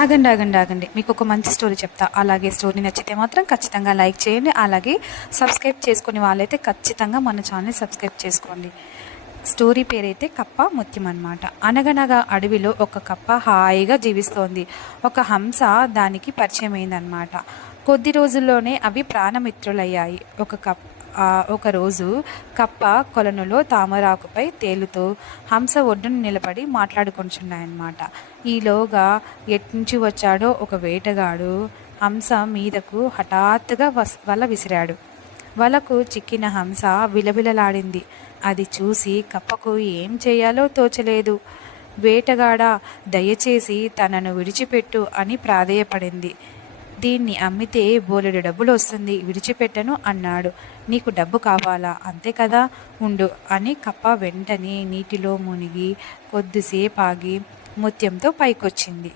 ఆగండి, ఆగండి, ఆగండి. మీకు ఒక మంచి స్టోరీ చెప్తా. అలాగే స్టోరీ నచ్చితే మాత్రం ఖచ్చితంగా లైక్ చేయండి. అలాగే సబ్స్క్రైబ్ చేసుకునే వాళ్ళైతే ఖచ్చితంగా మన ఛానల్ని సబ్స్క్రైబ్ చేసుకోండి. స్టోరీ పేరైతే కప్ప ముత్యం అన్నమాట. అనగనగా అడవిలో ఒక కప్ప హాయిగా జీవిస్తోంది. ఒక హంస దానికి పరిచయం అయిందనమాట. కొద్ది రోజుల్లోనే అవి ప్రాణమిత్రులయ్యాయి. ఒకరోజు కప్ప కొలనులో తామరాకుపై తేలుతూ హంస ఒడ్డున నిలబడి మాట్లాడుకుంటున్నాయన్నమాట. ఈలోగా ఎట్నుంచి వచ్చాడో ఒక వేటగాడు హంస మీదకు హఠాత్తుగా వల విసిరాడు. వలకు చిక్కిన హంస విలవిలలాడింది. అది చూసి కప్పకు ఏం చేయాలో తోచలేదు. వేటగాడా, దయచేసి తనను విడిచిపెట్టు అని ప్రాధేయపడింది. దీన్ని అమ్మితే బోలెడు డబ్బులు వస్తుంది, విడిచిపెట్టను అన్నాడు. నీకు డబ్బు కావాలా, అంతే కదా, ఉండు అని కప్ప వెంటనే నీటిలో మునిగి కొద్దిసేపు ఆగి ముత్యంతో పైకొచ్చింది.